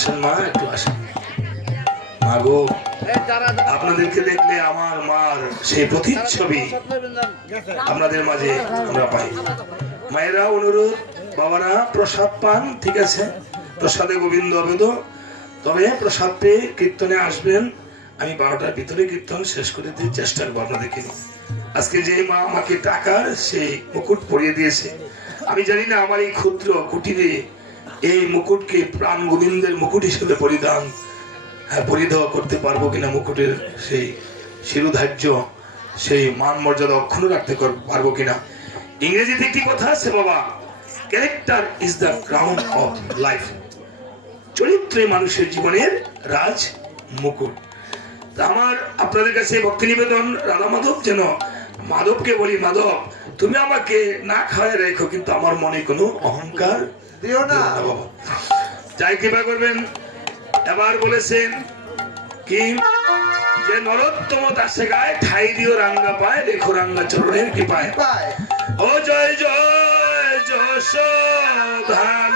আসেন মা, একটু আসেন। মা গো, আপনাদেরকে দেখলে আমার মার সেই প্রতিচ্ছবি আপনাদের মাঝে আমরা পাই। মায়েরা অনুরোধ, বাবারা প্রসাদ পান, ঠিক আছে? প্রসাদে গোবিন্দ অবেদ। তবে প্রসাদ পেয়ে কীর্তনে আসবেন। আমি 12টার ভিতরে কীর্তন শেষ করে দিয়ে চেষ্টা করবো আপনাদেরকে। আজকে যে মা আমাকে টাকার সেই মুকুট পরিয়ে দিয়েছে, আমি জানি না আমার এই ক্ষুদ্র কুটিরে এই মুকুটকে প্রাণ গোবিন্দের মুকুট হিসেবে পরিধান করতে পারবো কিনা, মুকুটের সেই শিরোধার্য সেই মান মর্যাদা অক্ষুণ্ণ রাখতে পারবো কিনা। ইংরেজিতে একটি কথা আছে বাবা, character is the crown of life. চরিত্রে মানুষের জীবনের রাজ মুকুট। আমার আপনাদের কাছে ভক্তি নিবেদন, রাধা মাধব যেন মাধবকে বলি, মাধব তুমি আমাকে না খাওয়ায় রেখো, কিন্তু আমার মনে কোনো অহংকার দিও না বাবা। যাই কৃপা করবেন। এবার বলেছেন কি যে নরোত্তম দাসে গায় ঠাই দিও রাঙ্গা পায়, রেখো রাঙ্গা চরণের কৃপায়। ও জয় জয় যশোধান